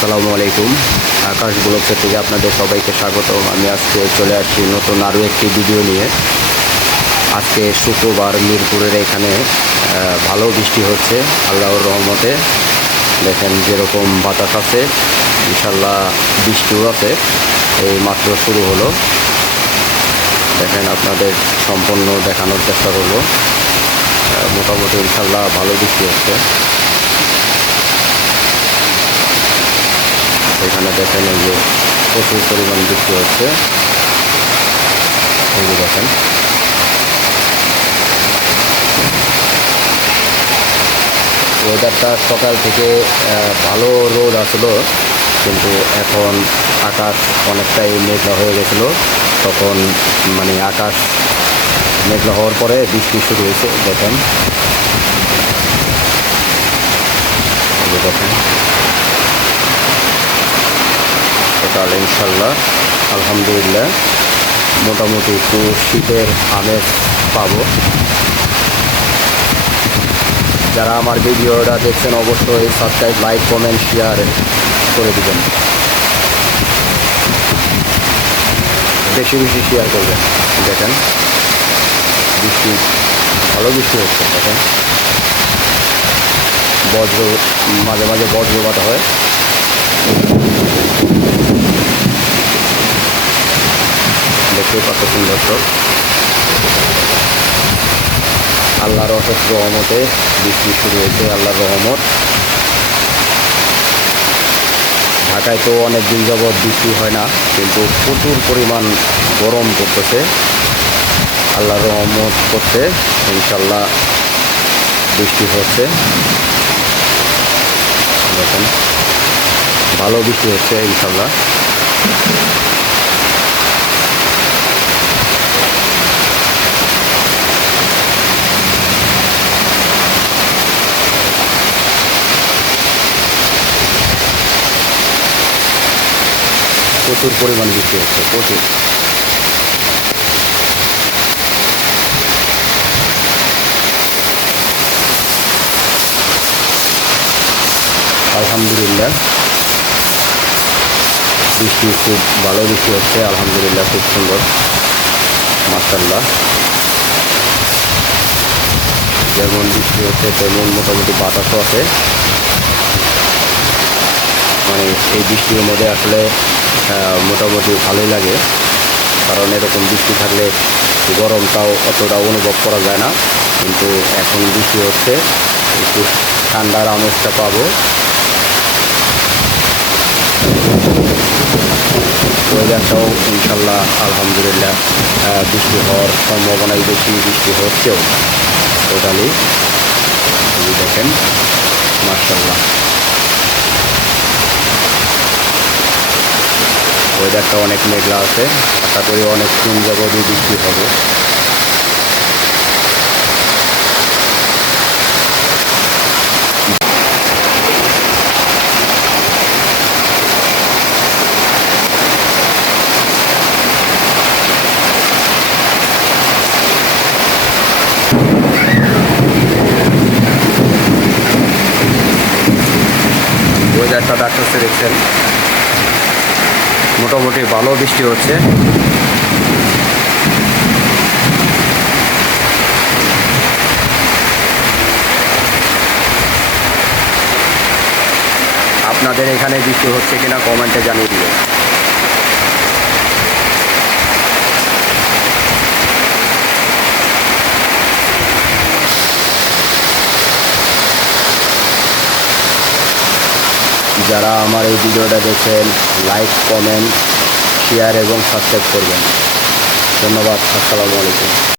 আসসালামু আলাইকুম। আকাশ ব্লগসের থেকে আপনাদের সবাইকে স্বাগত। আমি আজকে চলে আসছি নতুন আরও একটি ভিডিও নিয়ে। আজকে শুক্রবার মিরপুরের এখানে ভালো বৃষ্টি হচ্ছে আল্লাহর রহমতে। দেখেন যেরকম বাতাস আছে, ইনশাল্লাহ বৃষ্টিও আছে। এই মাত্র শুরু হলো। দেখেন আপনাদের সম্পূর্ণ দেখানোর চেষ্টা করব। মোটামুটি ইনশাল্লাহ ভালো বৃষ্টি হচ্ছে। এখানে দেখেন এই যে প্রচুর পরিমাণ বৃষ্টি হচ্ছে। এই যে দেখেন ওয়েদারটা সকাল থেকে ভালো রোদ আসলো, কিন্তু এখন আকাশ অনেকটাই মেঘলা হয়ে গেছিলো। তখন আকাশ মেঘলা হওয়ার পরে বৃষ্টি শুরু হয়েছে। দেখেন এই যে দেখেন সকাল ইনশাল্লাহ আলহামদুলিল্লাহ মোটামুটি একটু শীতের আমেজ পাবো। যারা আমার ভিডিওটা দেখছেন অবশ্যই সাবস্ক্রাইব, লাইক, কমেন্ট, শেয়ার করে দিবেন। বেশি বেশি শেয়ার করবেন। দেখেন বৃষ্টি, ভালো বৃষ্টি হচ্ছে। দেখেন মাঝে মাঝে বজ্রপাত হয়। দেখতেই পাচ্ছেন দর্শক, আল্লাহর অশেষ রহমতে বৃষ্টি শুরু হয়েছে। আল্লাহর রহমত। ঢাকায় তো অনেক দিন যাবৎ বৃষ্টি হয় না, কিন্তু প্রচুর পরিমাণ গরম পড়তেছে। আল্লাহর রহমত করছে, ইনশাল্লাহ বৃষ্টি হচ্ছে। দেখেন ভালো বৃষ্টি হচ্ছে ইনশাল্লাহ। প্রচুর পরিমাণ বৃষ্টি হচ্ছে, প্রচুর। আলহামদুলিল্লাহ বৃষ্টি খুব ভালো বৃষ্টি হচ্ছে। আলহামদুলিল্লাহ খুব সুন্দর, মাশাআল্লাহ। যেমন বৃষ্টি হচ্ছে তেমন মোটামুটি বাতাসও আছে। এই বৃষ্টির মধ্যে আসলে মোটামুটি ভালোই লাগে, কারণ এরকম বৃষ্টি থাকলে গরমটাও অতটা অনুভব করা যায় না। কিন্তু এখন বৃষ্টি হচ্ছে, একটু ঠান্ডার আমেজটা পাবো। ওয়েদারটাও ইনশাল্লাহ আলহামদুলিল্লাহ বৃষ্টি হওয়ার সম্ভাবনাই বেশি, বৃষ্টি হচ্ছেও টোটালি। দেখেন মাশাআল্লাহ ওয়েদারটা অনেক মেঘলা আছে। আশা করি অনেক দিন যাবতই বৃষ্টি হবে। ওয়েদারটা ডাকতেছে, দেখছেন মোটামুটি ভালো বৃষ্টি হচ্ছে। আপনাদের এখানে বৃষ্টি হচ্ছে কিনা কমেন্টে জানিয়ে দিবেন। যারা আমার এই ভিডিওটা দেখেন লাইক, কমেন্ট, শেয়ার এবং সাবস্ক্রাইব করবেন। ধন্যবাদ। আসসালামু আলাইকুম।